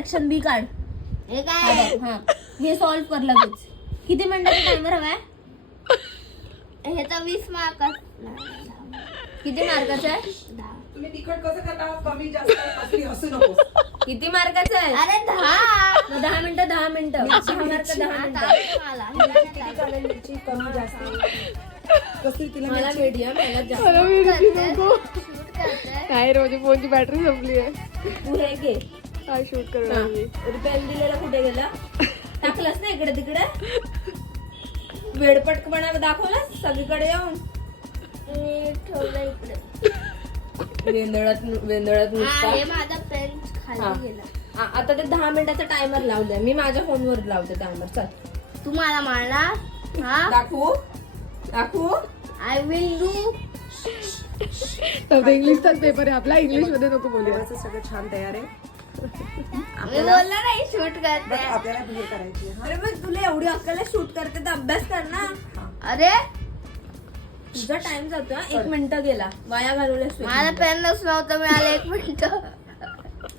Section बी काढ. हे काय हा हे सॉल्व कर लगेच. किती मिनिटाचा टायमर हवाय? हे तर 20 मार्क किती मार्काचा आहे? तुम्ही तिखट कसं करता? कमी जास्त असली हसू नको. किती मार्काचा आहे? अरे 10 मग 10 मिनिटं 10 मिनिटं 10 मार्क 10 मिनिटं. किती चालेल मिरची कमी जास्त कसली तिला मला मिरची? मीडियम याला जास्त. मला मिरची नको. शूट करते नाही रोजी फोनची बॅटरी संपली आहे. तू हे घे. काय शूट करणार मी? रुपयाला दिलेला कुठे गेला? टाकलास ना इकडे तिकडे? वेडपटकपणा दाखवलास सगळीकडे येऊन. मी ठेवलं इकडे. वेंदळात हा, नुसता. हे माझा पेन हा. खाली गेला. आता ते 10 मिनिटाचा टायमर लावलाय मी. माझ्या फोनवर लावते टायमर. चल तू मला मारणार हा दाखवू. I will do. तर इंग्लिशचाच पेपर आहे आपला. इंग्लिश मध्ये नको बोलूया. देवाचं सगळं छान तयार आहे. मी बोललो नाही शूट बट करते. आपल्याला हे करायची आहे, अरे मग तुला एवढी अक्कल शूट करते तर अभ्यास कर ना. अरे तुझा टाइम जातो. 1 मिनिट गेला वाया घालवल्यास. माझा पेन नव्हतं मिळालं. 1 मिनिट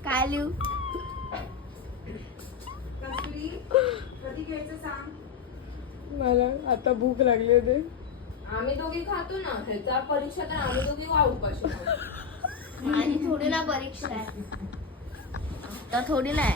काय लिहू? कसली कधी घ्यायचं सांग. मला आता भूक लागली होती. आम्ही दोघी खातो ना. ह्याचा परीक्षा तर आम्ही दोघी उपाशी खाऊ. माझी थोडी ना परीक्षा आहे. तर थोडी नाही.